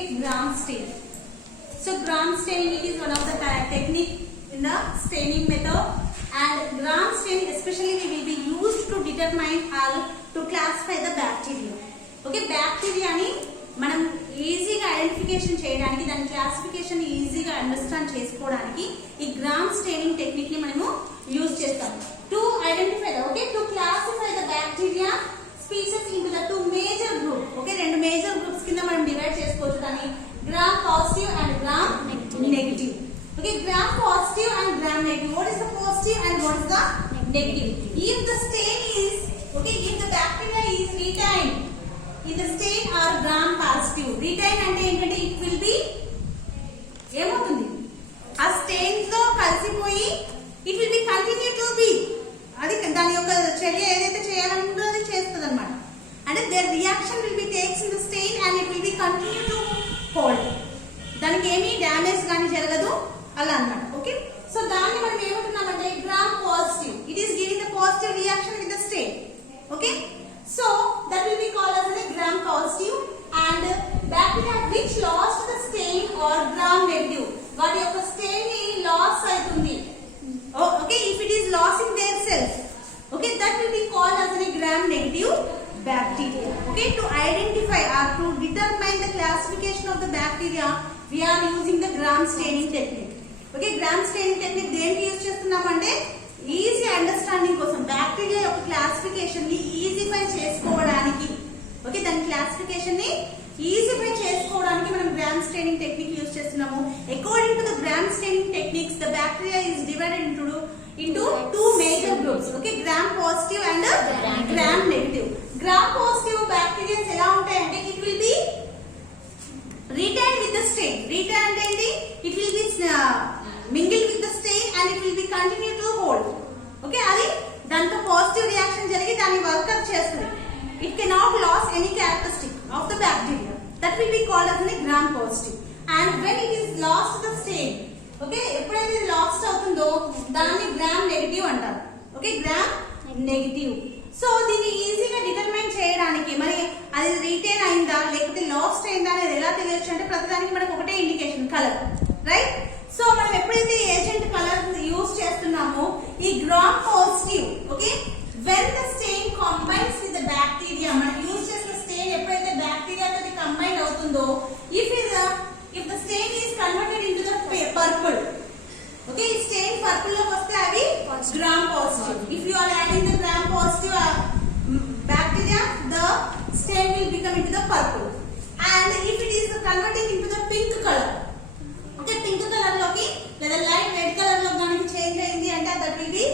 Okay, gram stain. So gram staining, it is one of the technique in the staining method, and gram stain especially we will be used to determine or to classify the bacteria. Okay, bacteria ni మనం ఈజీగా identification చేయడానికి, దాని classification ఈజీగా understand చేసుకోవడానికి ఈ gram staining technique ని మనము use చేస్తాం to identify the to classify the bacteria species into the 2 major group. Okay, 2 major groups కింద మనం డివైడ్ చేసుకోవచ్చు దాన్ని, gram positive and gram negative. Okay, gram positive and gram negative. What is the positive and what is the negative? If the stain is if the bacteria is retained in the stain or gram positive. Retain అంటే ఏంటంటే it will be ఏమవుతుంది, ఆ stains లో కలిసిపోయి it will be continue to be, అది దాని యొక్క చర్య ఏదైతే చేయాలనుకుందో అది చేస్తుంది అనమాట. అంటే their reaction will be takes in the stain and it will be continue to hold. దానికి ఏమీ డ్యామేజ్ కానీ జరగదు అలా అన్నమాట. ఓకే, సో దాన్ని మనం ఏమంటున్నామంటే Gram positive. It is giving the positive reaction with the stain. Okay, so that will be called as a gram positive, and bacteria which lost the stain or gram negative, వాటి యొక్క stain ని loss అవుతుంది. Okay, if it is losing their cells, okay, that will be called as a gram negative bacteria. Okay, to identify or to determine the classification of the bacteria, we are using the gram staining technique. Okay, gram staining technique దేనికి use చేస్తున్నామంటే easy understanding కోసం, bacteria యొక్క classification ని ఈజీఫై చేసుకోవడానికి. Okay, దాని classification ని ఈజీఫై చేసుకోవడానికి మనం గ్రామ్ స్టెయినింగ్ టెక్నిక్ యూజ్ చేస్తున్నాము. According to the gram staining techniques, the bacteria is divided into 2 major groups. Okay, gram positive and gram negative. Gram positive bacteria ఎలా ఉంటాయంటే it will be retained with the stain. Retain అంటే ఏంటి? It will be mingled with the stain and it will be continue to hold. Okay, అది దాంతో positive reaction జరిగి దాన్ని workup చేస్తుంది. It cannot lose any characteristic of the bacteria. That will be called as a gram positive. And when it is lost the stain, okay, ఎప్పుడైతే ఇది last అవుతుందో దాన్ని gram negative అంటారు. Okay, gram negative. సో దీన్ని ఈజీగా determine చేయడానికి, మరి అది రిటైన్ అయిందా లేకపోతే లాస్ట్ అయిందా అనేది ఎలా తెలియచ్చు అంటే ప్రతిదానికి మనకు ఒకటే ఇండికేషన్, కలర్. రైట్, సో మనం ఎప్పుడైతే ఏజెంట్ కలర్ యూజ్ చేస్తున్నామో ఈ gram positive, okay, when the stain combines with the bacteria, మనం యూజ్ చేసిన స్టెయిన్ ఎప్పుడైతే బ్యాక్టీరియా తోటి కంబైన్ అవుతుందో, if the stain is converted into the purple, okay, ఈ స్టెయిన్ పర్పుల్ లోకి వస్తే అవి gram positive. if you are adding the gram positive bacteria, the stain will become into the purple. And if it is converting into the pink color, okay, pink colour లోకి లేదా light red colour లో గాని change అయింది అంటే that will be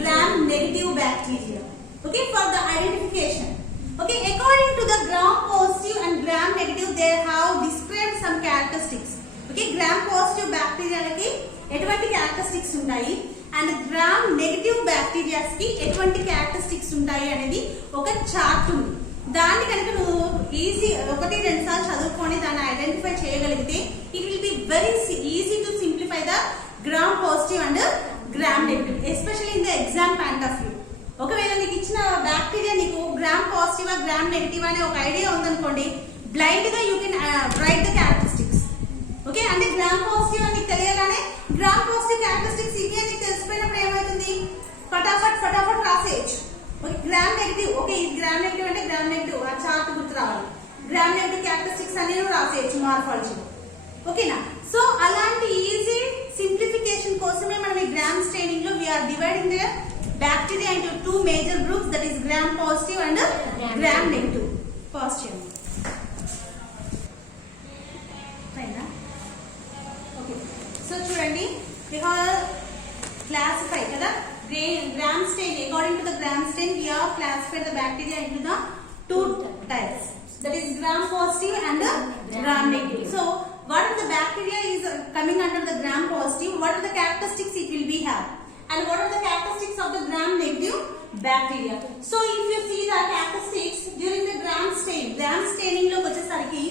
gram negative bacteria. Okay, for the identification. Okay, according to the gram positive and gram negative, they have described some characteristics. Okay, gram positive bacteria లకి ఎటువంటి characteristics ఉంటాయి and gram negative bacterias కి ఎటువంటి characteristics ఉంటాయి అనేది ఒక chart ఉంది. దాన్ని కనుక నువ్వు ఈజీ 1-2 సార్లు చదువుకొని దాన్ని ఐడెంటిఫై చేయగలిగితే it will be very easy to simplify the gram positive and gram negative, especially in the exam point of view. ఒకవేళ నీకు ఇచ్చిన బ్యాక్టీరియా నీకు గ్రామ్ పాజిటివ్ గ్రామ్ నెగటివ్ అనే ఒక ఐడియా ఉందనుకోండి, బ్లైండ్ గా you can write the characteristics. Okay, అంటే gram positive అని నీకు తెలియగానే గ్రామ్ పాజిటివ్ క్యారెక్టరిస్టిక్స్ ఇవి అని నీకు తెలిసిపోయినప్పుడు ఏమవుతుంది, ఫటాఫట్ రాసేయచ్చు. గ్రామ్ నెగటివ్, ఓకే, ఇది గ్రామ్ నెగటివ్ అంటే గ్రామ్ నెగటివ్ ఆ చార్ట్ గుర్తు రావాలి. గ్రామ్ నెగటివ్ క్యారెక్టరిస్టిక్స్ అన్ని రాసేయచ్చు మార్ఫాలజీ. ఓకేనా, సో అలాంటి ఈజీ సింప్లిఫికేషన్ కోసమే మనం ఈ గ్రామ్ స్టెయినింగ్ లో we are dividing the bacteria into 2 major groups, that is gram positive and gram negative. Positive. Fine. Okay, so చూడండి, we have classified kada gram stain. According to the gram stain, we have classified the bacteria into the 2 types, that is gram positive and gram negative. So what if the bacteria is coming under the gram positive, what are the characteristics it will be have, and what are the characteristics of the gram negative bacteria? So if you see the characteristics during the gram staining లో వచ్చేసరికి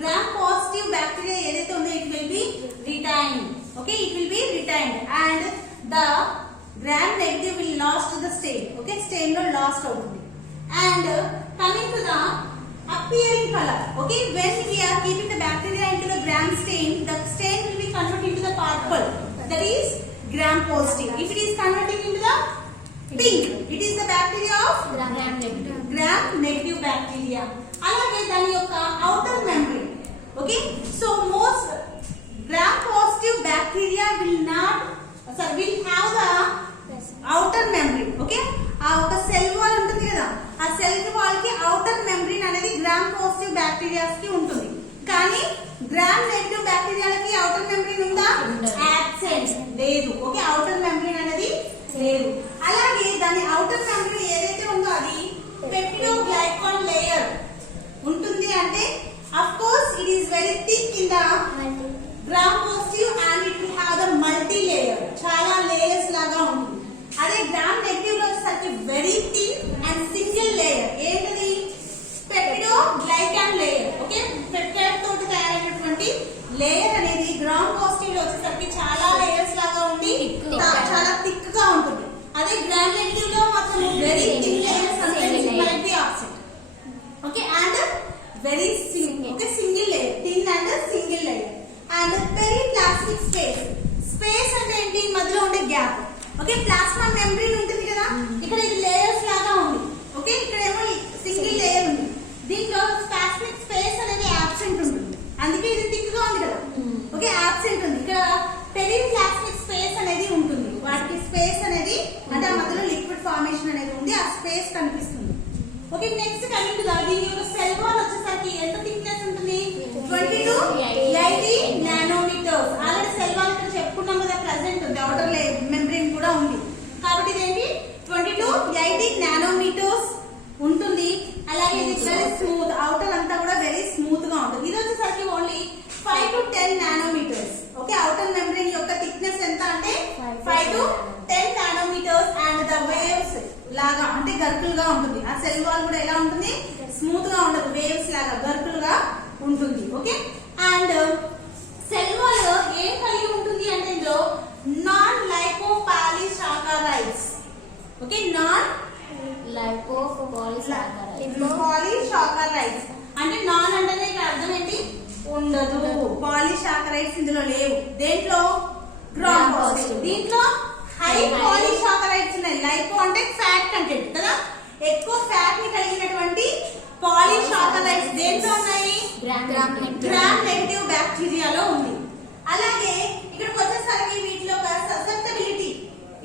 gram positive bacteria ఏదైతే ఉందో it will be retained. Okay, it will be retained, and the gram negative will lost the stain. Okay, stain లో lost అవుతుంది. And coming to the appearing color, Okay, when we are keeping the bacteria into the gram stain, the stain will be converted into the purple, that is gram positive. If it is converting into the pink, it is the bacteria of gram negative bacteria. అలాగే దాని యొక్క outer membrane. Okay, so most gram positive bacteria will have the outer membrane. Okay, ఆ ఒక cell wall ఉంటుంది కదా, ఆ cell wall కి outer membrane అనేది గ్రామ్ పాజిటివ్ బ్యాక్టీరియాస్ కి ఉంటుంది. కానీ గ్రామ్ నెగటివ్ బ్యాక్టీరియాలకి outer membrane ఉందా? అబ్సెంట్, లేదు. ఓకే, outer membrane అనేది లేదు. అలాగే దాని outer membrane ఏదైతే ఉందో అది పెప్టిడోగ్లైకాన్ లేయర్ ఉంటుంది. అంటే of course it is very thick in the gram positive and it will have the multi layer, చాలా లేయర్స్ లాగా ఉంటుంది. అదే గ్రామ్ నెగటివ్ లో వచ్చేసరికి very thin and single layer. ఏంటది? Peptidoglycan layer. ఓకే, పెప్టైడ్ తోటి తయారైనటువంటి లేయర్ అనేది గ్రామ్ పాజిటివ్ లో వచ్చేసరికి చాలా లేయర్స్ లాగా ఉండి చాలా థిక్ గా ఉంటుంది. అదే గ్రామ్ నెగటివ్ లో మాత్రం very thin layers might be absent. Okay, and very single layer, thin and single layer. And periplasmic space అంటే ఏంటి? మధ్యలో ఉండే గ్యాప్. ఓకే, ప్లాస్మా మెంబ్రేన్ ఉంటుంది కదా, ఇక్కడ ఇది లేయర్స్ లాగా ఉంది. ఓకే, ఇక్కడేమో సింగిల్ లేయర్ ఉంది. దీంట్లో ప్లాస్మిక్ స్పేస్ అనేది అబ్సెంట్ ఉంటుంది, అందుకే ఇది థిక్ గా ఉంది కదా. ఓకే, అబ్సెంట్ ఉంది. ఇక్కడ పెరిప్లాస్మిక్ స్పేస్ అనేది ఉంటుంది. వాటికి స్పేస్ అనేది అంటే ఆ మధ్యలో లిక్విడ్ ఫార్మేషన్ అనేది ఉంది, ఆ స్పేస్ కనిపిస్తుంది. ఓకే, నెక్స్ట్ కమింగ్ టు దీని యొక్క సెల్ వాల్ వచ్చేసరికి ఎంత థిక్నెస్ ఉంటుంది? 20 to 80 nanometres. Already cell wall ఇక్కడ చెప్పుకున్నాం కదా, ప్రెసెంట్ ఉంది, అవుటర్ మెంబ్రేన్ కూడా ఉంది. కాబట్టి ఇదేంటి 20 to 80 నానోమీటర్స్ ఉంటుంది. అలాగే ఇది వెరీ స్మూత్, అవుటర్ అంతా కూడా వెరీ స్మూత్ గా ఉంటుంది. ఇది వచ్చేసరికి only 5 to 10 nanometres. Okay, outer membrane యొక్క థిక్నెస్ ఎంత అంటే 5 to 10 nanometres. And the waves లాగా అంటే గర్కులుగా ఉంటుంది. ఆ సెల్ వాల్ కూడా ఎలా ఉంటుంది? స్మూత్ గా ఉండదు, వేవ్స్ లాగా గర్కులుగా ఉంటుంది. ఓకే, అండ్ సెల్ వాల్ ఏం కలిగి ఉంటుంది అంటే ఇందులో నాన్ లైపోపాలిసాకరైడ్స్. ఓకే, నాన్ లైపోపాలిసాకరైడ్స్ అంటే నాన్ అంటేనే ఇక్కడ అర్థం ఏంటి? ఉండదు. పాలిసాకరైడ్స్ ఇందులో లేవు. దేంట్లో? Gram positive. దీంట్లో హై పాలిసాకరైడ్స్ ఉన్నాయి. లైపో అంటే ఫ్యాట్ కంటెంట్ కదా, ఎక్కువ ఫ్యాట్ ని కలిగినటువంటి పాలిసాకరైడ్స్ దేంట్లో ఉన్నాయి? గ్రామ్ నెగటివ్ బ్యాక్టీరియాలో ఉంది. అలాగే ఇక్కడికి వచ్చేసరికి వీటిలో ఒక susceptibility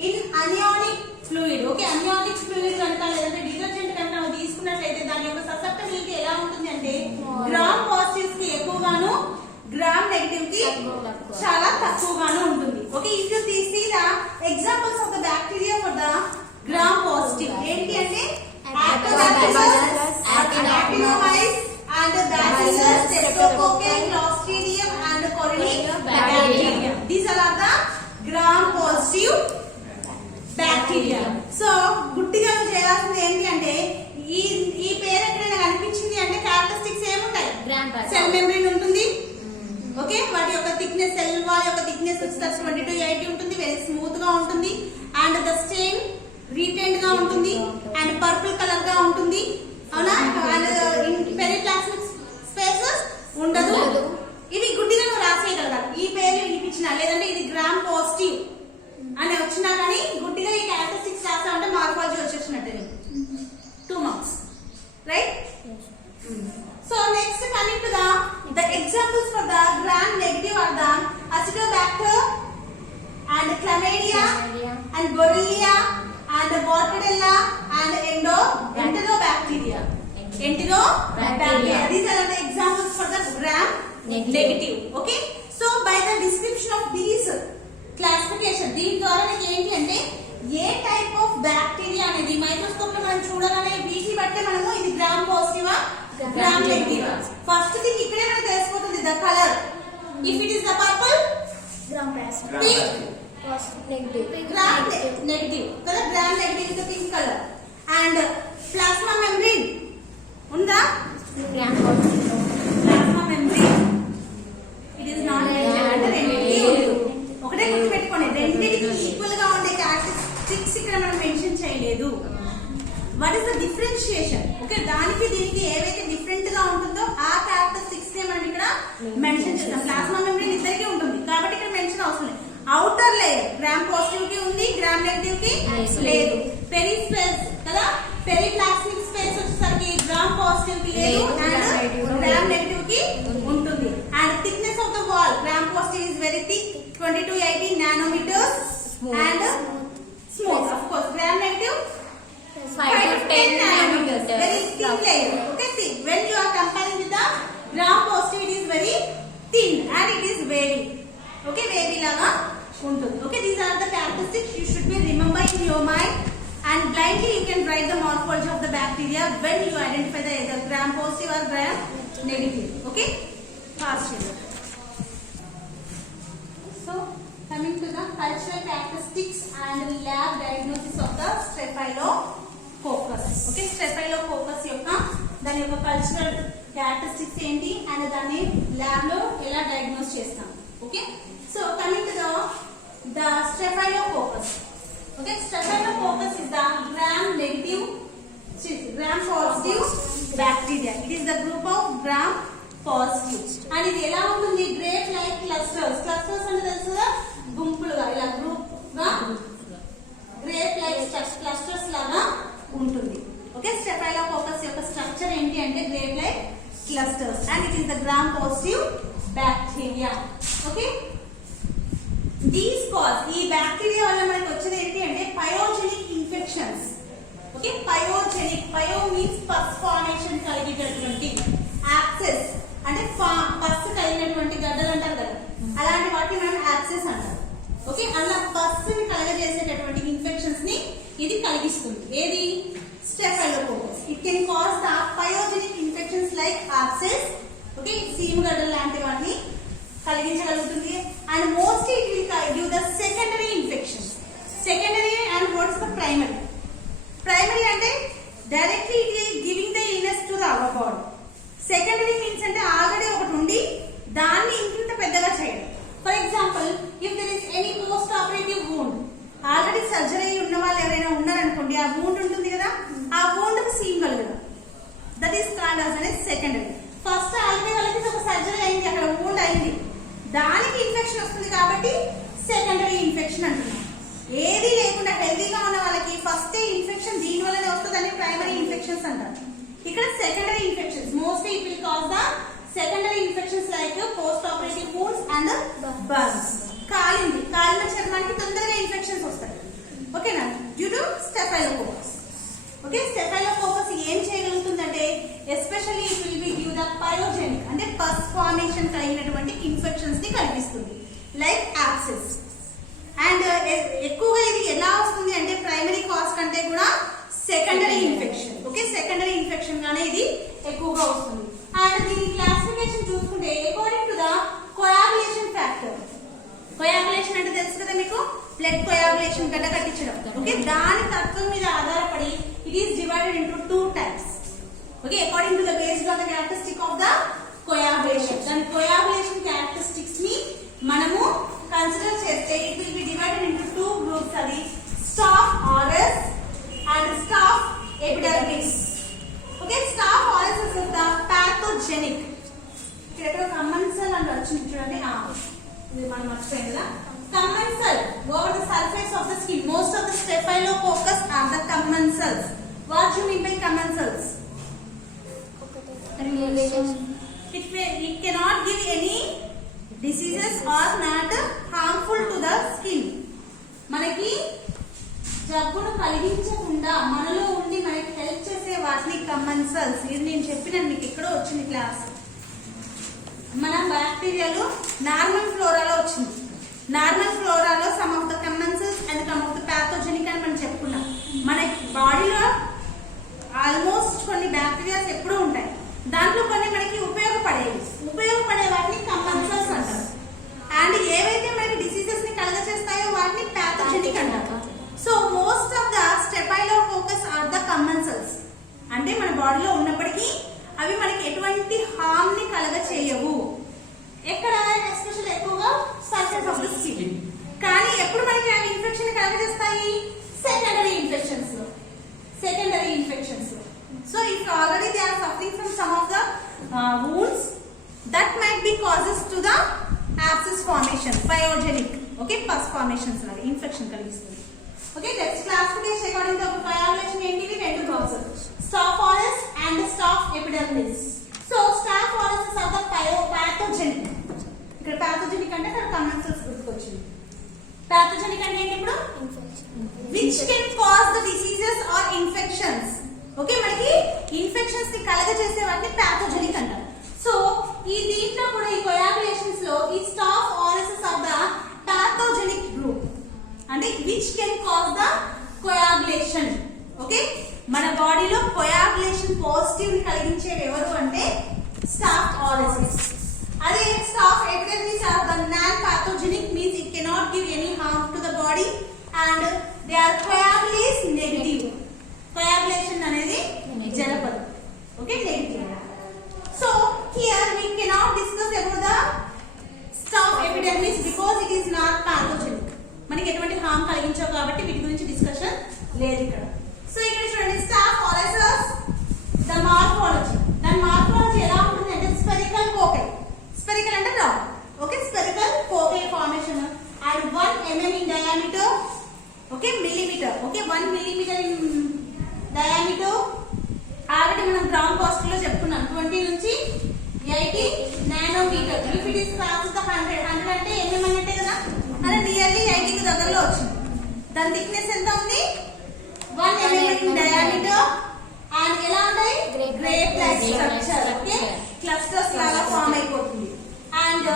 in anionic fluid. Okay, anionic fluid కనుక లేదంటే డిటర్జెంట్ కనుక తీసుకున్నట్లయితే దాని యొక్క ససెప్టబిలిటీ ఎలా ఉంటుంది అంటే గ్రామ్ పాజిటివ్స్ కి ఎక్కువగాను, గ్రామ్ నెగటివ్ కి చాలా తక్కువగాను ఉంటుంది. Okay, if you see the examples of the bacteria for the gram positive ఏంటి అంటే Actobacillus, Actinomyces and Bacillus, Streptococcus, Clostridium and Corynebacterium. These are the gram positive bacteria. So గుట్టిగా చేయాల్సింది ఏంటి అంటే ఈ పేరు ఎక్కడైనా కనిపించింది అంటే క్యారెక్టరిస్టిక్స్ ఏముంటాయి? సెల్ మెంబ్రేన్ ఉంటుంది. ఓకే, వాటి యొక్క థిక్నెస్, సెల్ వాల్ యొక్క థిక్నెస్ వచ్చేసరికి 20 to 80 ఉంటుంది, వెరీ స్మూత్ గా ఉంటుంది. అండ్ ద స్టెయిన్ రీటైన్డ్ గా ఉంటుంది అండ్ పర్పుల్ కలర్ గా ఉంటుంది. అవునా? అండ్ పెరిప్లాస్మిక్ స్పేసెస్ ఉండదు. ఇది గుడ్డిగా నువ్వు రాసేయగలగాలి. ఈ పేరు వినిపించినా లేదంటే ఇది గ్రామ్ పాజిటివ్ అని వచ్చినా కానీ గుడ్డిగా ఈ క్యారెక్టరిస్టిక్స్ రాసా అంటే మార్ఫాలజీ వచ్చేసినట్టే 2 marks, right? So next coming to the examples for the gram negative are the Acinetobacter and Chlamydia and Borrelia and Bordetella and Enterobacteria. These are the examples for the gram negative. Okay, so by the description of these classification, దీని ద్వారా నీకు ఏంటి అంటే ఏ type of bacteria అనేది microscope లో మనం చూడగానే వీటిని బట్టే మనము ఇది గ్రామ్ పాజిటివా గ్రామ్ నెగటివా ఫస్ట్ థింగ్ ఇక్కడే మనకు తెలిసిపోతుంది the colour. If it is the purple gram positive, pink negative, gram negative కదా, gram negative is the pink color. And plasma membrane unda gram positive, plasma membrane it is not negative. ఒకటే గుర్తు పెట్టుకోండి, రెండిటికి equal గా ఉండే characteristics ఇక్కడ మనం mention చేయలేదు. What is the differentiation? Okay, దానికి దీనికి ఏవైతే డిఫరెంట్ గా ఉంటుందో ఆ గ్రామ్ పాజిటివ్ కి ఉంది, గ్రామ్ నెగటివ్ కి లేదు. పెరి స్పేస్ కదా, పెరిప్లాస్మిక్ స్పేస్ వచ్చేసరికి గ్రామ్ పాజిటివ్ కి లేదు అండ్ గ్రామ్ నెగటివ్ కి ఉంటుంది. And thickness of the wall, gram positive is very thick 20 to 80 nanometers and smooth. Of course, gram negative 5 to 10 nanometers. Very thin layer. Okay, see, when you are comparing with the gram positive, it is very thin and it is wavy. Okay, wavy laga untundi. Okay, these are the characteristics you should be remember in your mind, and blindly you can write the morphology of the bacteria when you identify the either gram positive or gram negative. Okay, fast. So, coming to the cultural characteristics and lab diagnosis of the Staphylococcus. Okay, Staphylococcus yokka dani yokka cultural characteristics enti and dani lab lo ela diagnose chestam. Okay, so coming to the Staphylococcus. Okay, Staphylococcus is the gram negative, gram positive bacteria. It is the group of gram positive and ఇది ఎలా ఉంటుంది, grape like clusters. Clusters అంటే తెలుసు కదా, గుంపులుగా ఇలా group గా grape like clusters లాగా ఉంటుంది. ఓకే, స్టెఫైలోకోకస్ యొక్క స్ట్రక్చర్ ఏంటి అంటే grape like clusters and it is the gram positive bacteria. Okay, these cause ఈ బ్యాక్టీరియా వల్ల మనకి వచ్చేది ఏంటి అంటే pyogenic infections. Okay, pyogenic, pyo means pus formation కలిగేటటువంటి, యాక్సెస్ అంటే పస్ కలిగినటువంటి గడ్డలు అంటారు కదా, అలాంటి వాటిని మనం యాక్సెస్ అంటారు. ఓకే, అలా పస్ ని కలగజేసేటటువంటి ఇన్ఫెక్షన్స్ ని ఇది కలిగిస్తుంది. ఏది, staphylococcus. It can cause the pyogenic infections like abscess. Okay, సీము గడ్డలు లాంటి వాటిని కలిగించగలుగుతుంది. And mostly it will give the secondary infections. Secondary and what is the primary? Primary అంటే directly it is giving the illness to the our body. Secondary means అంటే already ఒకటి ఉండి దాన్ని ఇంత పెద్దగా చేయడం. For example, if there is any post operative wound, already surgery ఉన్న వాళ్ళు ఎవరైనా ఉన్నారనుకోండి, ఆ వూండ్ ఉంటుంది కదా, ఆ వూండ్ కు సీమ్ కలగడం, దట్ ఈస్ కాల్డ్ యాజ్ అనేది సెకండరీ. ఫస్ట్ ఆల్రెడీ వాళ్ళకి ఒక సర్జరీ అయింది, అక్కడ వూండ్ అయింది, దానికి ఇన్ఫెక్షన్ వస్తుంది కాబట్టి సెకండరీ ఇన్ఫెక్షన్ అంటున్నాం. ఏది లేకుండా హెల్దీగా ఉన్న వాళ్ళకి ఫస్ట్ ఇన్ఫెక్షన్ దీని వల్లనే వస్తుందని ప్రైమరీ ఇన్ఫెక్షన్స్ అంటారు. ఇక్కడ secondary infections mostly it will cause the secondary infections like post operative wounds and burns. కాలిన చర్మానికి తొందరగా ఇన్ఫెక్షన్స్ వస్తాయి. ఓకేనా, due to staphylococcus. Okay, staphylococcus ఏం చేయగలుగుతుందంటే especially it will be give the pyogenic అంటే పస్ ఫార్మేషన్ కలిగినటువంటి ఇన్ఫెక్షన్స్ ని కలిగిస్తుంది లైక్ యాబ్సెస్. అండ్ ఎక్కువగా ఇది ఎలా వస్తుంది అంటే ప్రైమరీ కాజ్ కంటే కూడా secondary infection. Okay, secondary infection గానే ఇది ఎక్కువగా వస్తుంది. అండ్ దీని క్లాసిఫికేషన్ చూసుకుంటే according to the coagulation factor. Coagulation అంటే తెలుసు కదా మీకు, బ్లడ్ కోయాగులేషన్ గడ్డ కట్టించడం. ఓకే, దాని తత్వం మీద ఆధారపడి it is divided into 2 types. Okay, according to the based on the characteristic of the coagulation. దాని కోయాగులేషన్ క్యారెక్టరిస్టిక్స్ ని మనము కన్సిడర్ చేస్తే it will B divided into 2 groups. అది staff ఆరస్ and staph epidermis. Okay, staph aureus is the pathogenic. ఇక్కడ commensal and వచ్చింది చూడండి, ఇది మనం మర్చిపోయాం కదా. Commensal over the surface of the skin. Most of the Staphylococcus are the commensals. What do you mean by commensals? It cannot give any diseases or not harmful to the skin. మనకి జబ్బును కలిగించకుండా మనలో ఉండి మనకి help చేసే వాటిని కమెన్సల్స్. ఇది నేను చెప్పినాను మీకు, ఎక్కడో వచ్చింది క్లాస్. మన బ్యాక్టీరియాలో నార్మల్ ఫ్లోరాలో వచ్చింది. నార్మల్ ఫ్లోరాలో some of the commensals and some of the pathogenic అని మనం చెప్పుకున్నాం. మన బాడీలో ఆల్మోస్ట్ కొన్ని బ్యాక్టీరియాస్ ఎప్పుడూ ఉంటాయి, దాంట్లో కొన్ని మనకి ఉపయోగపడే వాటిని కమెన్సల్స్ అంటారు. అండ్ ఏవైతే మనకి డిసీజెస్ ని కలగచేస్తాయో వాటిని పాథోజెనిక్ అంటారు. So most of the staphylococcus are the commensals. అంటే మన బాడీలో ఉన్నప్పటికీ అవి మనకి ఎటువంటి హార్మ్ ని కలగ చేయవు. ఎక్కడ ఎస్పెషల్ ఎక్కువగా సర్ఫేస్ ఆఫ్ ద స్కిన్. కానీ ఎప్పుడు మనకి అవి ఇన్ఫెక్షన్ కలగజేస్తాయి, సెకండరీ ఇన్ఫెక్షన్స్ లో. So if already they are suffering from some of the wounds that might be causes to the abscess formation, pyogenic. Okay pus formations లాగా infection కలిగిస్తుంది. Okay next classification according to coagulation ఏంటివి రెండు process staph aureus and staph epidermis. So staph aureus are the pathogenic. ఇక్కడ pathogenic అంటే అక్కడ కమెన్సల్స్ గుర్తుకొచ్చింది. Pathogenic అంటే ఏంటి ఇప్పుడు which can cause the diseases or infections. Okay మనకి ఇన్ఫెక్షన్స్ ని కలగజేసే వాటిని పాథోజెనిక్ అంటారు. సో ఈ దీంట్లో కూడా ఈ కోయాగులేషన్స్ లో ఈ staph aureus are the pathogenic group అంటే which can cause the coagulation. Okay మన బాడీలో కోయాగులేషన్ పాజిటివ్ ని కలిగించేవి ఎవరు అంటే స్టాఫ్ ఆరెస్. అదే staph epidermis are the non pathogenic means it cannot give any harm to the body and they are coagulase negative. coagulation అనేది జరపదు. Okay negative. So here we cannot discuss about the staph epidermis because it is not pathogenic. మనకి ఎటువంటి harm కలిగించవు కాబట్టి వీటి గురించి discussion లేదు ఇక్కడ. So ఇక్కడ చూడండి స్టాఫ్ ఆరెస్ ద మార్ఫాలజీ. దాని మార్ఫాలజీ ఎలా ఉంటుంది అంటే స్పెరికల్ కోకై. స్పెరికల్ అంటే round. Okay spherical కోకై formation and 1 mm in diameter. Okay millimeter. Okay 1 millimeter in diameter. Already మనం గ్రౌండ్ కాస్ట్ లో చెప్పుకున్నాం 20 నుంచి 80 nanometre. If it is cross the 100 అంటే mm అంటే కదా అంటే నియర్లీ 80 కి దగ్గరలో వచ్చింది. దాని థిక్నెస్ ఎంత ఉంది 1 mm in diameter and ఎలా ఉంటాయి grape like structure. Okay clusters లాగా ఫామ్ అయిపోతుంది. అండ్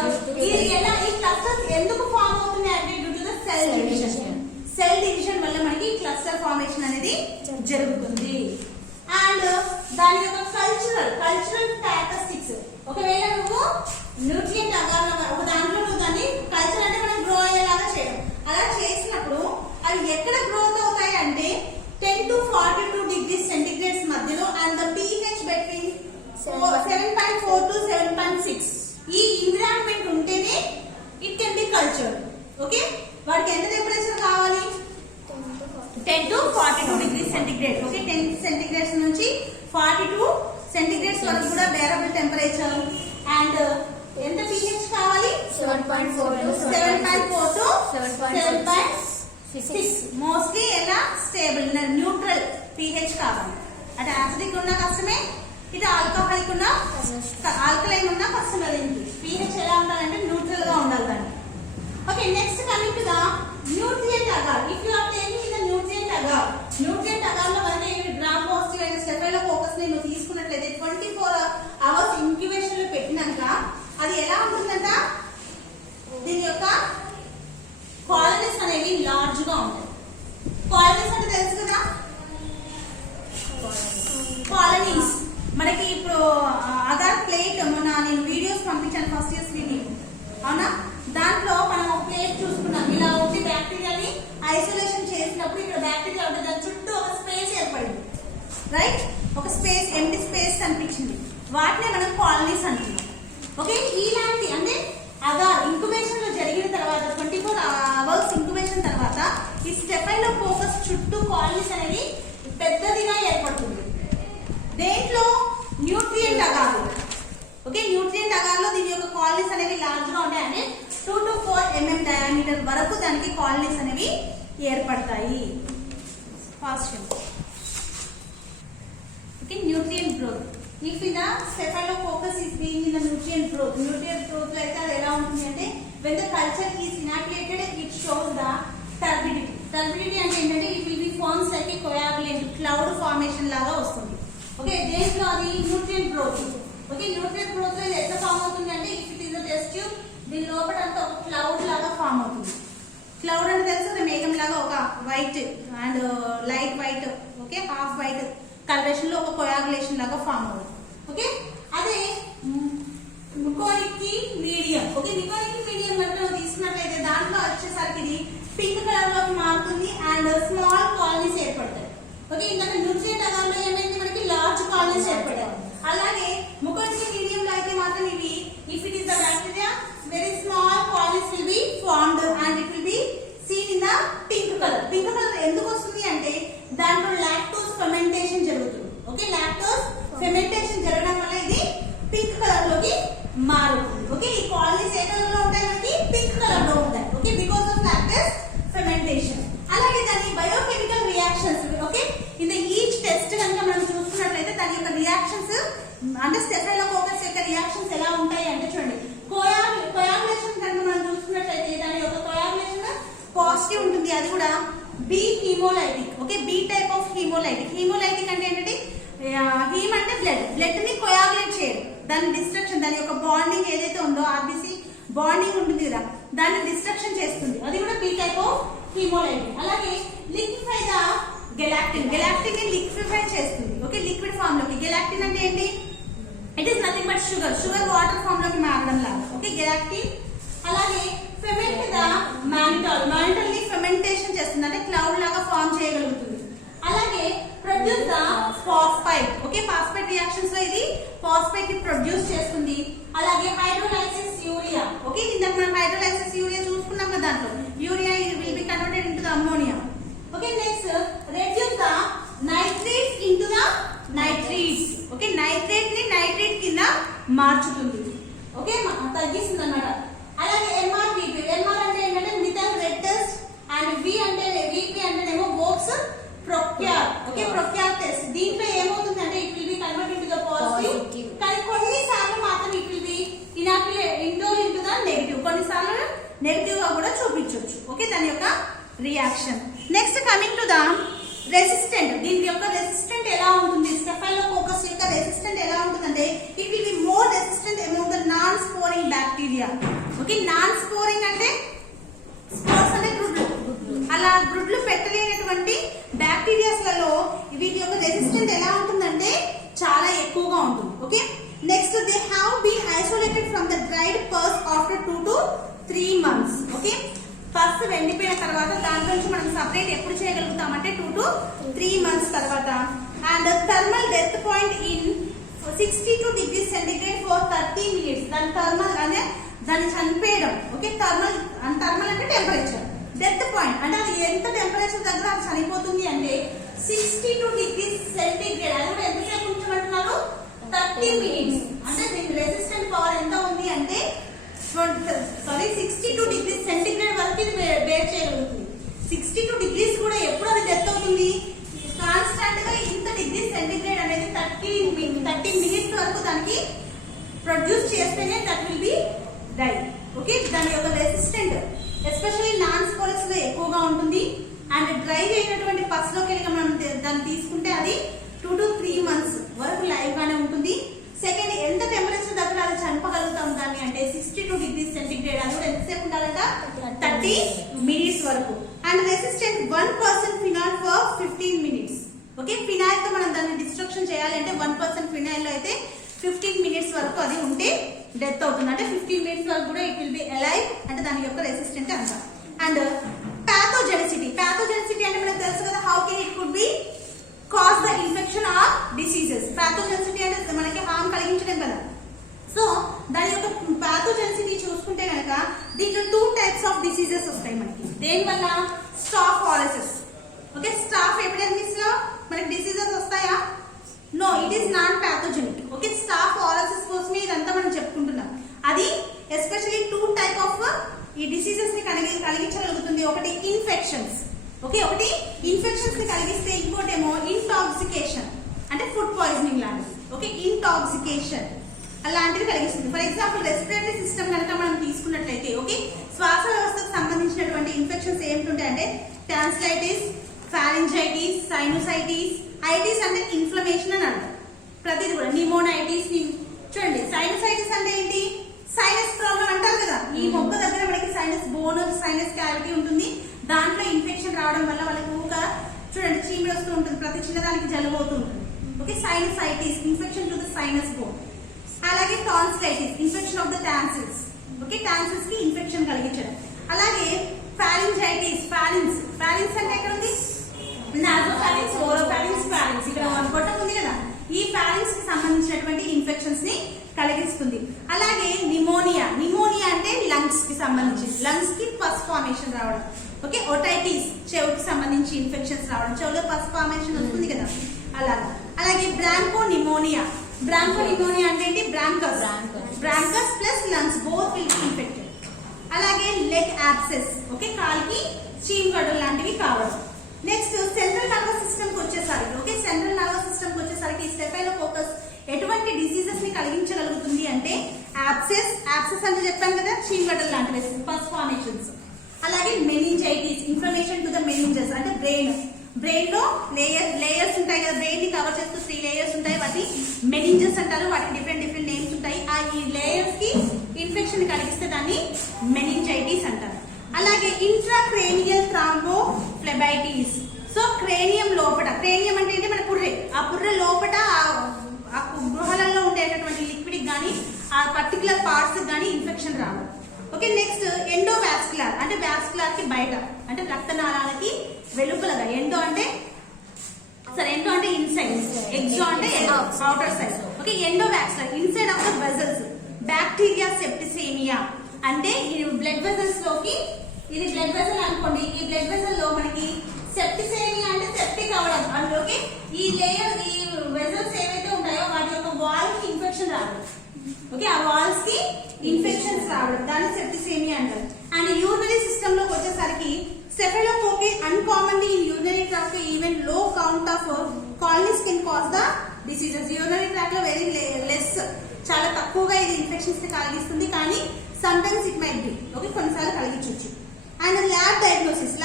ఇది ఎలా ఈ క్లస్టర్స్ ఎందుకు ఫామ్ అవుతుంది అంటే due to the cell division. Cell division వల్ల మనకి క్లస్టర్ ఫార్మేషన్ అనేది జరుగుతుంది. అండ్ దాని యొక్క కల్చరల్ క్యారెక్టరిస్టిక్స్ ఒకవేళ నువ్వు న్యూట్రియంట్ అగార్ ఒక దాంట్లో నువ్వు దాన్ని కల్చర్ అంటే మనం గ్రో అయ్యేలాగా చేయడం అలా చేసినప్పుడు అవి ఎక్కడ గ్రోత్ అవుతాయి అంటే 10 to 42 degrees centigrade మధ్యలో and the pH between 7.4 to 7.6 ఈ ఎన్విరాన్మెంట్ ఉంటేనే it can be cultured. Okay వాటికి ఎంత టెంపరేచర్ కావాలి 10 to 42 degrees centigrade. Okay 10 centigrades నుంచి 42 సెంటిగ్రేడ్స్ వరకు కూడా బేరబుల్ టెంపరేచర్. అండ్ ఎంత pH కావాలి 7.4 to 7.6 మోస్ట్లీ ఎలా స్టేబుల్ న్యూట్రల్ pH కావాలి. అంటే యాసిడిక్ ఉన్న కష్టమే ఇది ఆల్కహాలిక్ ఉన్న ఆల్కలైన్ ఉన్న కష్టమే. pH ఎలా ఉండాలంటే న్యూట్రల్ గా ఉండాలి దాన్ని. Okay next coming to the nutrient agar. If you are taking the nutrient agar లో మనకి గ్రామ్ పాజిటివ్ అయిన స్టెఫైలోకోకస్ ని నువ్వు తీసుకున్నట్లయితే 24 hours ఇంక్యుబేషన్ లో పెట్టినాక అది ఎలా ఉంటుందంట దీని యొక్క కాలనీస్ అనేవి లార్జ్ గా ఉంటాయి. కాలనీస్ అంటే తెలుసు కదా కాలనీస్ మనకి ఇప్పుడు అగార్ ప్లేట్ మొన్న నేను వీడియోస్ పంపించాను ఫస్ట్ ఇయర్స్ వీడియో అవునా దాంట్లో మనం ఒక ప్లేట్ చూసుకున్నాం. ఇలా ఒకటి బ్యాక్టీరియాని ఐసోలేషన్ చేసినప్పుడు ఇక్కడ బ్యాక్టీరియా ఉంటే దాని చుట్టూ ఒక స్పేస్ ఏర్పడింది రైట్. ఒక స్పేస్ ఎంటీ స్పేస్ కనిపించింది. వాటినే మనం కాలనీస్ అంటున్నాం. ఓకే ఇలాంటి అంటే అగార్ ఇంక్యుబేషన్ లో జరిగిన తర్వాత 24 hours ఇంక్యుబేషన్ తర్వాత ఈ స్టెఫైలోకోకస్ చుట్టూ కాలనీస్ అనేది పెద్దదిగా ఏర్పడుతుంది. దేంట్లో nutrient agar. Okay nutrient agar లో దీని యొక్క కాలనీస్ అనేవి లార్జ్ గా ఉంటాయి. అంటే 2 to 4 mm డయామీటర్ వరకు దానికి కాలనీస్ అనేవి ఏర్పడతాయి. Okay nutrient growth. If the staphylococcus is being in the nutrient growth లో అయితే అది ఎలా ఉంటుంది అంటే when the culture is inactivated it shows the turbidity. Turbidity అంటే ఏంటంటే it will be forms like a coagulant cloud formation లాగా వస్తుంది. ఓకే దేంట్లో అది nutrient growth. Okay nutrient growth లో ఇది ఎట్లా ఫామ్ అవుతుంది అంటే if it is a test tube దీని లోపల అంతా ఒక క్లౌడ్ లాగా ఫామ్ అవుతుంది. క్లౌడ్ అంటే తెలుసు మేఘం లాగా ఒక white and light white okay half white colouration లో ఒక కోయాగులేషన్ లాగా ఫామ్ అవుతుంది. ఓకే అదే ముకోనిక్ మీడియం. ఓకే ముకోనిక్ మీడియం కనుక తీసుకున్నట్లయితే దాంట్లో వచ్చేసరికి ఇది పింక్ కలర్ లోకి మారుతుంది అండ్ స్మాల్ కాలనీస్ ఏర్పడతాయి. ఓకే ఇందాక న్యూట్రియంట్ అగార్లో ఏమైంది మనకి లార్జ్ కాలనీస్ ఏర్పడతాయి. అలాగే ముకోనిక్ మీడియం లో అయితే మాత్రం ఇవి if it is the bacteria very small colonies will be formed and it will be seen in the pink colour. Pink colour ఎందుకు వస్తుంది అంటే దాంట్లో లాక్టోస్ ఫెర్మెంటేషన్ జరుగుతుంది. ఓకే లాక్టోస్ ఫెర్మెంటేషన్ జరగడం వల్ల ఇది పింక్ కలర్ లోకి మారుతుంది. ఓకే ఈ కాలనీస్ ఏ కలర్ లో ఉంటాయి మనకి పింక్ కలర్ లో ఉంటాయి. ఓకే బికాస్ ఆఫ్ అది కూడా B haemolytic. Okay, B type of haemolytic. Haemolytic అంటే ఏంటంటే హీమ్ అంటే బ్లడ్ ని కోయాగులేట్ చేయడం, దాని డిస్ట్రక్షన్, దాని యొక్క బాండింగ్ ఏదైతే ఉందో ఆర్బిసి బాండింగ్ ఉంటుంది కదా, దాన్ని డిస్ట్రక్షన్ చేస్తుంది. అది కూడా బి టైప్ ఆఫ్ హీమోలైటిక్. అలాగే లిక్విఫై ద గెలాక్టిన్. గెలాక్టిన్ ని లిక్విఫై చేస్తుంది. ఓకే, లిక్విడ్ ఫామ్ లోకి. గెలాక్టిన్ అంటే ఏంటి? It is nothing but sugar. Sugar water form లోకి మారడం లాగా. Okay, galactin. అలాగే ఫెర్మెంట్ ద మానిటాల్. మానిటాల్ ని ఫెర్మెంటేషన్ చేస్తుంది, అంటే క్లౌడ్ లాగా ఫామ్ చేయగలుగుతుంది. అలాగే produce the phosphite. Okay, phosphite reactions లో ఇది ఫాస్ఫైట్ ని ప్రొడ్యూస్ చేస్తుంది. అలాగే హైడ్రోలైసిస్ యూరియా. ఓకే, ఇందాక మనం హైడ్రోలైసిస్ యూరియా చూసుకున్నాం కదా, దాంట్లో urea will be converted into the ammonia. Okay, next reduce the nitrates into the nitrates. Okay, nitrate ని నైట్రేట్ కింద మార్చుతుంది. ఓకే, తగ్గిస్తుంది అన్నమాట. అలాగే ఎంఆర్పిపి. ఎంఆర్ అంటే ఏంటంటే methyl red test and V అంటే విపి అంటేనేమో Voges Proskauer. Okay, Proskauer test. దీంట్లో ఏమవుతుంది అంటే it will be converted to the positive, కానీ కొన్నిసార్లు మాత్రం it will be indoor into the negative. కొన్నిసార్లు నెగటివ్ గా కూడా చూపించవచ్చు. ఓకే, దాని యొక్క reaction. Next coming to the resistant. దీని యొక్క రెసిస్టెంట్ ఎలా ఉంటుంది? స్టెఫైలోకోకస్ యొక్క రెసిస్టెంట్ ఎలా ఉంటుందంటే it will be more resistant among the non sporing bacteria. Okay, non sporing అంటే స్పోర్స్ అంటే గ్రుడ్లు, అలా గ్రుడ్లు పెట్టలేనటువంటి బ్యాక్టీరియాస్ లలో వీటి యొక్క రెసిస్టెంట్ ఎలా ఉంటుందంటే చాలా ఎక్కువగా ఉంటుంది. Okay, next they have been isolated from the dried pus after 2 to 3 months. Okay, pus వెండిపోయిన తర్వాత దాంట్లో నుంచి మనం సపరేట్ ఎప్పుడు చేయగలుగుతామంటే 2 to 3 months తర్వాత. And thermal death point in 62 degrees centigrade for 30 minutes. దాని థర్మల్ అనే దాన్ని చనిపోయడం. ఓకే, థర్మల్ అంటే టెంపరేచర్. డెత్ పాయింట్ అంటే అది ఎంత టెంపరేచర్ దగ్గర అది చనిపోతుంది అంటే 62 degrees centigrade. అది కూడా ఎంతసేపు ఉంచమంటున్నారు? 30 minutes. అంటే దీని రెసిస్టెంట్ పవర్ ఎంత ఉంది అంటే 62 degrees centigrade వరకు ఇది బేర్ చేయగలుగుతుంది. 62 degrees కూడా ఎప్పుడు అది డెత్ అవుతుంది? కాన్స్టాంట్ గా ఇంత డిగ్రీ సెంటిగ్రేడ్ అనేది 30 minutes వరకు దానికి ప్రొడ్యూస్ చేస్తేనే that will be die. Okay, దాని యొక్క రెసిస్టెంట్ ఎస్పెషల్లీ నాన్ స్పోరస్ లో ఎక్కువగా ఉంటుంది. అండ్ డ్రై అయినటువంటి పర్స్ లోకి వెళ్ళి మనం దాన్ని తీసుకుంటే అది 2 to 3 months వరకు లైవ్ గానే ఉంటుంది. సెకండ్, ఎంత టెంపరేచర్ దగ్గర అది చంపగలుగుతాం దాన్ని అంటే 62 degrees centigrade. అది కూడా ఎంతసేపు ఉండాలంట? 30 minutes వరకు. And resistant 1% phenol for 15 minutes. Okay, phenyl తో మనం దాన్ని డిస్ట్రక్షన్ చేయాలి అంటే 1% ఫినాయిల్ లో అయితే 15 minutes వరకు అది ఉంటే డెత్ అవుతుంది. అంటే 15 minutes వరకు కూడా ఇట్ విల్ బి అలైవ్, అంటే దాని యొక్క రెసిస్టెంట్ అంట. And pathogenicity. ప్యాథోజెనిసిటీ అంటే మనకు తెలుసు కదా, how can it could be cause the infection or diseases. Pathogenicity అంటే మనకి హార్మ్ కలిగించడం కదా. సో దాని యొక్క ప్యాథోజెనిసిటీ చూసుకుంటే కనుక దీంట్లో 2 types ఆఫ్ డిసీజెస్ వస్తాయి మనకి. దేనివల్ల? Staph aureus. Okay, staph epidermidis లో మనకి డిసీజెస్ వస్తాయా? No, it is non pathogenic. Okay, staph aureus కోసమే ఇదంతా మనం చెప్పుకుంటున్నాం. అది ఎస్పెషల్లీ 2 types ఆఫ్ ఈ డిసీజెస్ ని కలిగించగలుగుతుంది. ఒకటి ఇన్ఫెక్షన్స్. ఓకే, ఒకటి ఇన్ఫెక్షన్స్ ని కలిగిస్తే, ఇంకోటేమో ఇంటాక్సికేషన్ అంటే ఫుడ్ పాయిజనింగ్ లాంటిది. ఓకే, ఇంటాక్సికేషన్ అలాంటివి కలిగిస్తుంది. ఫర్ ఎగ్జాంపుల్ రెస్పిరేటరీ సిస్టమ్ కనుక మనం తీసుకున్నట్లయితే, ఓకే, శ్వాస వ్యవస్థకు సంబంధించినటువంటి ఇన్ఫెక్షన్స్ ఏమిటంటే టాన్సిలైటిస్, ఫారింజైటిస్, సైనోసైటిస్. ఐటిస్ అంటే ఇన్ఫ్లమేషన్ అని అంటారు. ప్రతిది కూడా నిమోనైటిస్. చూడండి, సైనోసైటిస్ అంటే ఏంటి? సైనస్ ప్రాబ్లం అంటారు కదా. ఈ మొక్క దగ్గర మనకి సైనస్ బోన్, సైనస్ క్యావిటీ ఉంటుంది. దాంట్లో ఇన్ఫెక్షన్ రావడం వల్ల వాళ్ళకి ఊగా చూడండి చీమిడి వస్తూ ఉంటుంది, ప్రతి చిన్నదానికి జలుబు అవుతూ ఉంటుంది. Okay, sinusitis infection to the sinus bone. అలాగే tonsillitis infection of the tonsils. Okay, tonsils కి ఇన్ఫెక్షన్ కలిగించడం. అలాగే ఫారింజైటిస్. ఫారింగ్స్ అంటే ఎక్కడ ఉంది? Nasopharynx, oropharynx, pharynx. ఇక్కడ గొట్టం ఉంది కదా, ఈ ఫారింగ్స్ కి సంబంధించినటువంటి ఇన్ఫెక్షన్స్ ని కలిగిస్తుంది. అలాగే నిమోనియా. నిమోనియా అంటే లంగ్స్ కి సంబంధించి, లంగ్స్ కి పస్ ఫార్మేషన్ రావడం. ఓకే, ఓటైటిస్ చెవుకి సంబంధించి ఇన్ఫెక్షన్స్ రావడం, చెవులో పస్ ఫార్మేషన్ వస్తుంది కదా అలాగా. అలాగే బ్రాంకో నిమోనియా. బ్రాంకో నిమోనియా అంటే ఏంటి? Bronchus plus lungs both will be infected. అలాగే లెగ్ యాబ్సెస్. ఓకే, కాలికి చీమగడ్డలు లాంటివి కావడం. నెక్స్ట్ సెంట్రల్ నర్వస్ సిస్టమ్ కి వచ్చేసరికి, ఓకే, సెంట్రల్ నర్వస్ సిస్టమ్ కి వచ్చేసరికి స్టెఫైలోకోకస్ ఎటువంటి డిసీజెస్ ని కలిగించగలుగుతుంది అంటే యాబ్సెస్. యాబ్సెస్ అంటే చెప్పాను కదా, చీమగడ్డలు లాంటివి, పస్ ఫార్మేషన్స్. అలాగే meningitis, inflammation to the meninges అంటే బ్రెయిన్ లో లేయర్స్ ఉంటాయి కదా, బ్రెయిన్ ని కవర్ చేస్తూ 3 లేయర్స్ ఉంటాయి, వాటి మెనింజెస్ అంటారు. వాటికి డిఫరెంట్ నేమ్స్ ఉంటాయి. ఈ లేయర్స్ కి ఇన్ఫెక్షన్ కలిగిస్తే దాన్ని మెనింజైటిస్ అంటారు. అలాగే ఇంట్రాక్రేనియల్ థ్రాంబోఫ్లెబైటిస్. సో క్రేనియం లోపట, క్రేనియం అంటే ఏంటి మన పుర్రె, ఆ పుర్రె లోపట ఆ గృహాలలో ఉండేటటువంటి లిక్విడ్ కానీ ఆ పర్టికులర్ పార్ట్స్ కానీ ఇన్ఫెక్షన్ రావడం. ఓకే, నెక్స్ట్ ఎండోవాస్కులర్ అంటే వాస్కులర్ కి బయట అంటే రక్తనాళాలకి వెలుపలగా. ఎండో అంటే ఇన్సైడ్, ఎక్సో అంటే outer side. Okay, endovascular inside of the vessels. Bacteria septicaemia అంటే ఈ బ్లడ్ వెజల్స్ లోకి, ఇది బ్లడ్ వెజల్ అనుకోండి, ఈ బ్లడ్ వెజల్ లో మనకి సెప్టిసేమియా అంటే సెప్టిక్ అవడం, అందులోకి ఈ లేయర్ ఈ వెజల్స్ ఏవైతే ఉంటాయో వాటి యొక్క వాల్ కి ఇన్ఫెక్షన్ రావడం. ఓకే, ఆ వాల్స్ కి ఇన్ఫెక్షన్స్ రావడం, దాన్ని సెప్టిసేమియా అంటారు. అండ్ యూరినరీ సిస్టమ్ లోకి వచ్చేసరికి cephalococcus uncommonly in urinary tract, even low count of colonies can cause the diseases. urinary tract లో వెరీ లెస్, చాలా తక్కువగా ఇది ఇన్ఫెక్షన్స్ ని కలిగిస్తుంది, కానీ sometimes it might be. Okay, కొన్నిసార్లు కలిగించవచ్చు. అండ్ ల్యాబ్ డయాగ్నోసిస్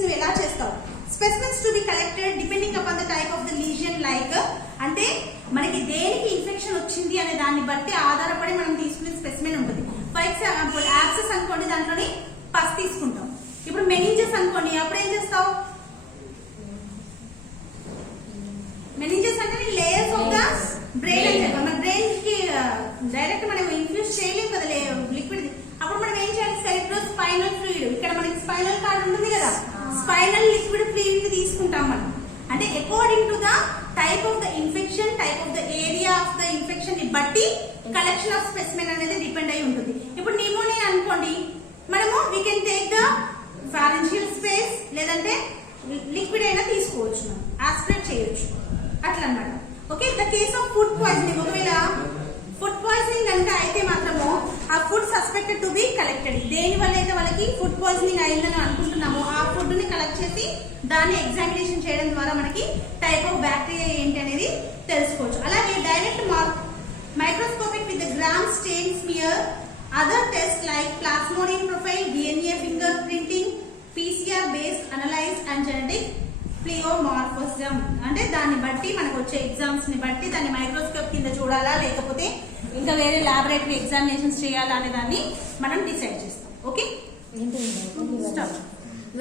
నువ్వు ఎలా చేస్తావు? Specimens to be collected depending upon the type of the lesion. Like అంటే మనకి దేనికి ఇన్ఫెక్షన్ వచ్చింది అనే దాన్ని బట్టి ఆధారపడి మనం తీసుకునే స్పెసిమెన్ ఉంటుంది. ఫర్ ఎగ్జాంపుల్ యాక్సెస్ అనుకోండి, దాంట్లోని పస్ తీసుకుంటాం. ఇప్పుడు మెనింజెస్ అనుకోండి, అప్పుడు ఏం చేస్తావు? మెనింజెస్ అంటే లేయర్స్ ఆఫ్ ద బ్రెయిన్ అని చెప్పాం. మన బ్రెయిన్ కి డైరెక్ట్ మనం ఇన్ఫ్యూజ్ చేయలేము కదా లిక్విడ్. అప్పుడు మనం ఏం చేయాలి? సెరిబ్రో స్పైనల్ ఫ్లూయిడ్, ఇక్కడ మనకి స్పైనల్ కార్డ్ ఉంటుంది కదా, స్పైనల్ లిక్విడ్ ఫ్లూయిడ్ ని తీసుకుంటాం మనం. అంటే according to the type of the infection, type of the area of the infection ని బట్టి కలెక్షన్ ఆఫ్ స్పెసిమెన్ అనేది డిపెండ్ అయి ఉంటుంది. ఇప్పుడు నిమోనియా అనుకోండి, మనము వీ కెన్ టేక్ ద ఫారెన్షియల్ స్పేస్, లేదంటే లిక్విడ్ అయినా తీసుకోవచ్చు, మనం ఆస్పిరేట్ చేయొచ్చు, అట్లా అన్నమాట. Okay, the case of food poisoning, ఒకవేళ ఫుడ్ పాయిజనింగ్ కనుక అయితే మాత్రము ఆ food suspected to be collected. దేని వల్ల అయితే వాళ్ళకి ఫుడ్ పాయిజనింగ్ అయిందని అనుకుంటున్నామో ఆ ఫుడ్ ని కలెక్ట్ చేసి దాన్ని ఎగ్జామినేషన్ చేయడం ద్వారా మనకి టైప్ ఆఫ్ బ్యాక్టీరియా ఏంటి అనేది తెలుసుకోవచ్చు. అలాగే direct microscopic with gram stain smear, other tests like plasmodium profile, DNA fingerprinting, PCR based analyze and genetic pleomorphism. అంటే దాన్ని బట్టి మనకు వచ్చే ఎగ్జామ్స్ ని బట్టి దాన్ని మైక్రోస్కోప్ కింద చూడాలా లేకపోతే ఇంకా వేరే లాబొరేటరీ ఎగ్జామినేషన్స్ చేయాలా అనే దాన్ని మనం డిసైడ్ చేస్తాం. Okay, stop.